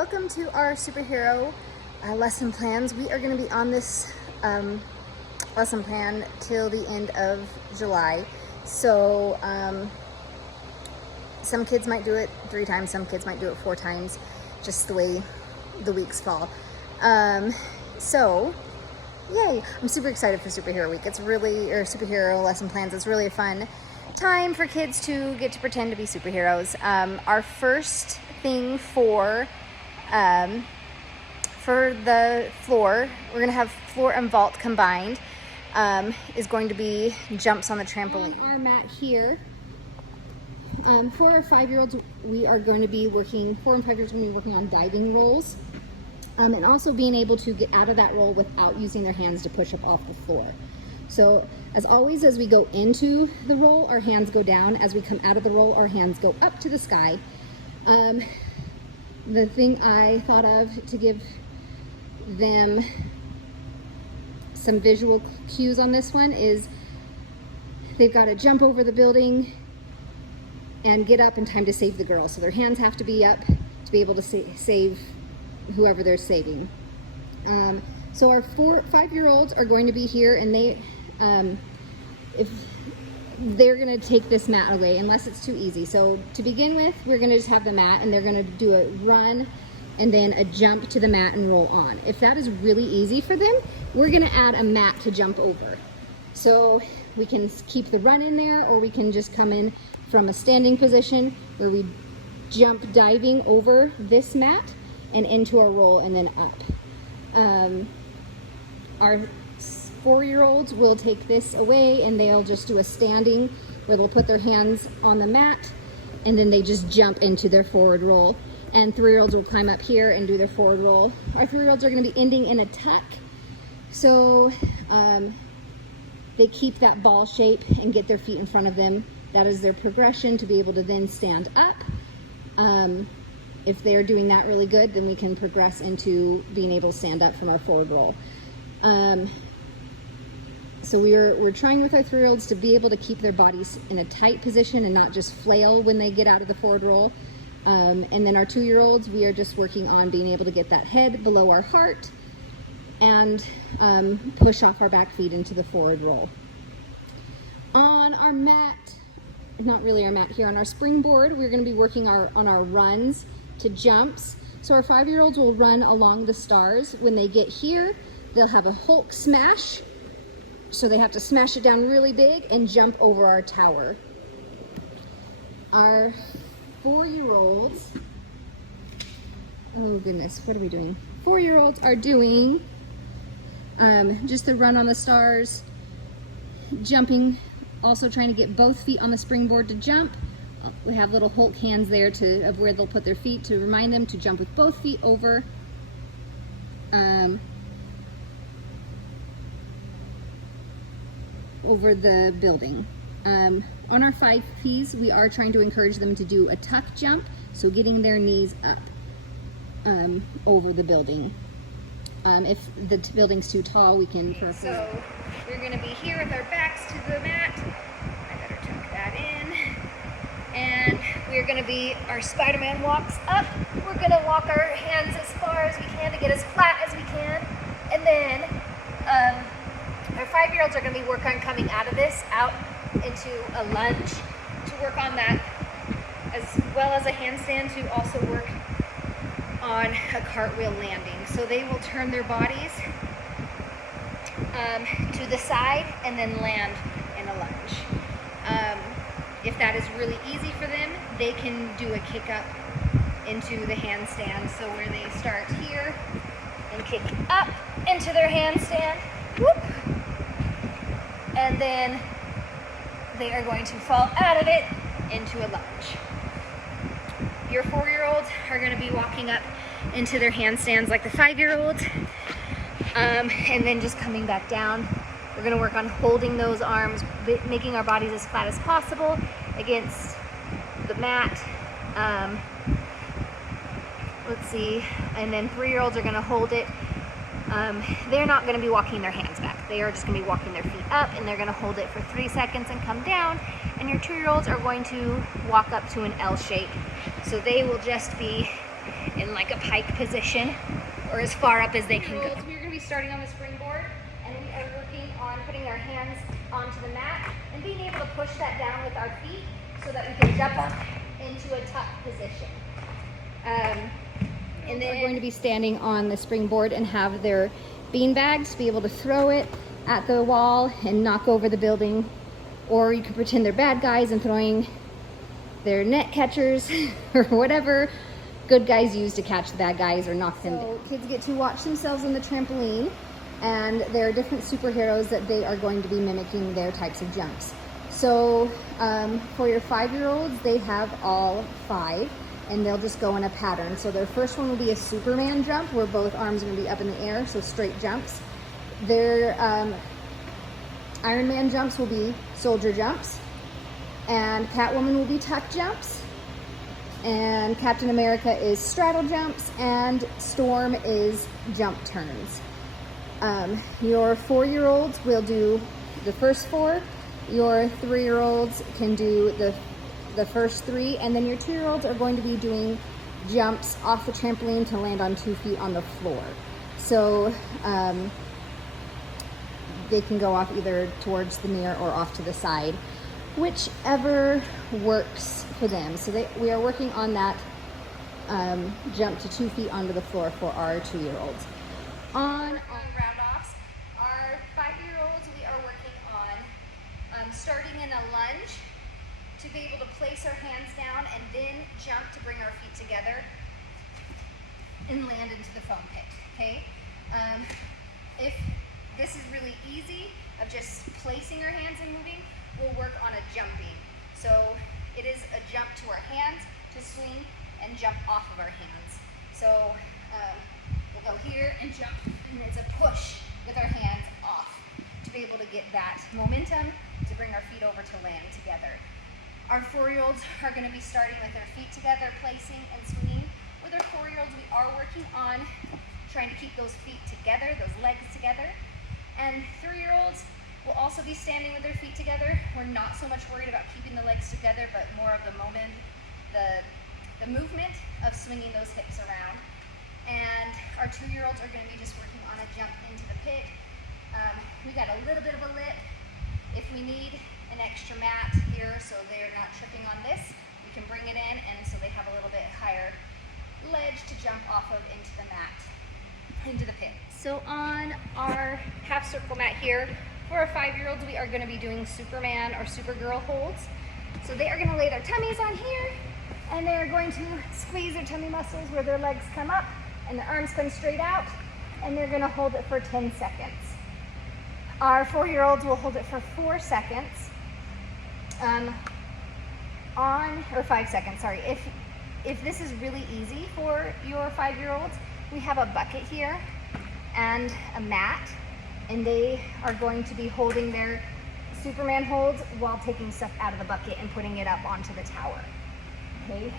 welcome to our superhero lesson plans. We are going to be on this lesson plan till the end of July. So some kids might do it 3 times, some kids might do it 4 times, just the way the weeks fall. So yay, I'm super excited for Superhero Week. Or superhero lesson plans. It's really a fun time for kids to get to pretend to be superheroes. Our first thing for the floor, we're gonna have floor and vault combined, is going to be jumps on the trampoline. On our mat here, for our 5-year-olds, we are going to be working, 4 and 5 years, going to be working on diving rolls. And also being able to get out of that roll without using their hands to push up off the floor. So as always, as we go into the roll, our hands go down. As we come out of the roll, our hands go up to the sky. The thing I thought of to give them some visual cues on this one is they've got to jump over the building and get up in time to save the girl. So their hands have to be up to be able to save whoever they're saving. So our 5-year-olds are going to be here, and if they're going to take this mat away unless it's too easy. So to begin with, we're going to just have the mat, and they're going to do a run and then a jump to the mat and roll on. If that is really easy for them, we're going to add a mat to jump over. So we can keep the run in there, or we can just come in from a standing position where we jump diving over this mat and into our roll and then up. Our 4-year-olds will take this away, and they'll just do a standing where they'll put their hands on the mat and then they just jump into their forward roll. And 3-year-olds will climb up here and do their forward roll. Our 3-year-olds are going to be ending in a tuck, so they keep that ball shape and get their feet in front of them. That is their progression to be able to then stand up. If they're doing that really good, then we can progress into being able to stand up from our forward roll. So we're trying with our 3-year-olds to be able to keep their bodies in a tight position and not just flail when they get out of the forward roll. And then our 2-year-olds, we are just working on being able to get that head below our heart and push off our back feet into the forward roll. On our mat, not really our mat here, on our springboard, we're going to be working on our runs to jumps. So our 5-year-olds will run along the stars. When they get here, they'll have a Hulk smash. So they have to smash it down really big and jump over our tower. Our 4-year-olds, oh goodness, what are we doing? 4-year-olds are doing just the run on the stars, jumping, also trying to get both feet on the springboard to jump. We have little Hulk hands there of where they'll put their feet to remind them to jump with both feet over. Over the building. On our 5Ps, we are trying to encourage them to do a tuck jump, so getting their knees up over the building. If the building's too tall, we can... So we're going to be here with our backs to the mat. I better tuck that in. And we're going to be, our Spider-Man walks up. We're going to walk our hands as far as we can to get as flat as we can. And then our 5-year-olds are going to be working on coming out of this, out into a lunge, to work on that, as well as a handstand, to also work on a cartwheel landing. So they will turn their bodies to the side and then land in a lunge. If that is really easy for them, they can do a kick up into the handstand. So where they start here and kick up into their handstand, whoop, and then they are going to fall out of it into a lunge. Your 4-year-olds are going to be walking up into their handstands like the 5-year-olds, and then just coming back down. We're going to work on holding those arms, making our bodies as flat as possible against the mat. Let's see, and then 3-year-olds are going to hold it. They're not going to be walking their hands back. They are just going to be walking their feet up, and they're going to hold it for 3 seconds and come down. And your 2-year-olds are going to walk up to an L shape. So they will just be in like a pike position, or as far up as they can go. We're gonna be starting on the springboard, and we are working on putting our hands onto the mat and being able to push that down with our feet so that we can jump up into a tuck position. And then we're going to be standing on the springboard and have their bean bags, be able to throw it at the wall and knock over the building, or you can pretend they're bad guys and throwing their net catchers or whatever good guys use to catch the bad guys or knock them down. Kids get to watch themselves on the trampoline, and there are different superheroes that they are going to be mimicking their types of jumps. So for your 5-year-olds, they have all 5, and they'll just go in a pattern. So their first one will be a Superman jump, where both arms are gonna be up in the air, so straight jumps. Their Iron Man jumps will be soldier jumps, and Catwoman will be tuck jumps, and Captain America is straddle jumps, and Storm is jump turns. Your 4-year-olds will do the first 4, your 3-year-olds can do the first 3, and then your 2-year-olds are going to be doing jumps off the trampoline to land on 2 feet on the floor. So they can go off either towards the mirror or off to the side, whichever works for them. So we are working on that jump to 2 feet onto the floor for our 2-year-olds. On round-offs, our 5-year-olds, we are working on starting in a lunge to be able to place our hands down and then jump to bring our feet together and land into the foam pit, okay? If this is really easy of just placing our hands and moving, we'll work on a jumping. So it is a jump to our hands to swing and jump off of our hands. So we'll go here and jump, and it's a push with our hands off to be able to get that momentum to bring our feet over to land together. Our 4-year-olds are going to be starting with their feet together, placing and swinging. With our 4-year-olds, we are working on trying to keep those feet together, those legs together. And 3-year-olds will also be standing with their feet together. We're not so much worried about keeping the legs together, but more of the moment, the movement of swinging those hips around. And our 2-year-olds are going to be just working on a jump into the pit. We got a little bit of a lip. If we need an extra mat here so they're not tripping on this, we can bring it in, and so they have a little bit higher ledge to jump off of into the mat, into the pit. So on our half circle mat here, for our 5-year-olds, we are going to be doing Superman or Supergirl holds. So they are going to lay their tummies on here, and they're going to squeeze their tummy muscles where their legs come up and their arms come straight out, and they're going to hold it for 10 seconds. Our 4-year-olds will hold it for 4 seconds. 5 seconds, sorry. If this is really easy for your 5-year-olds, we have a bucket here and a mat, and they are going to be holding their Superman holds while taking stuff out of the bucket and putting it up onto the tower. Okay.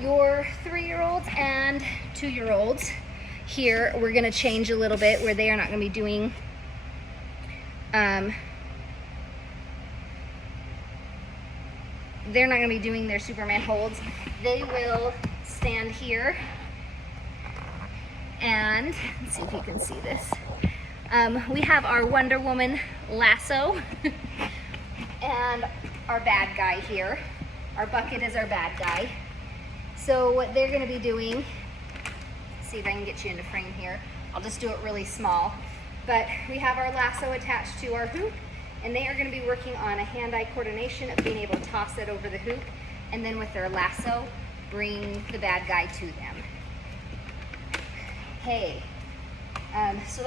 Your 3-year-olds and 2-year-olds here, we're going to change a little bit where they are not going to be doing they're not going to be doing their Superman holds. They will stand here, and let's see if you can see this. We have our Wonder Woman lasso and our bad guy here. Our bucket is our bad guy. So what they're going to be doing, let's see if I can get you into frame here. I'll just do it really small. But we have our lasso attached to our hoop, and they are going to be working on a hand-eye coordination of being able to toss it over the hoop, and then with their lasso, bring the bad guy to them. Okay, so that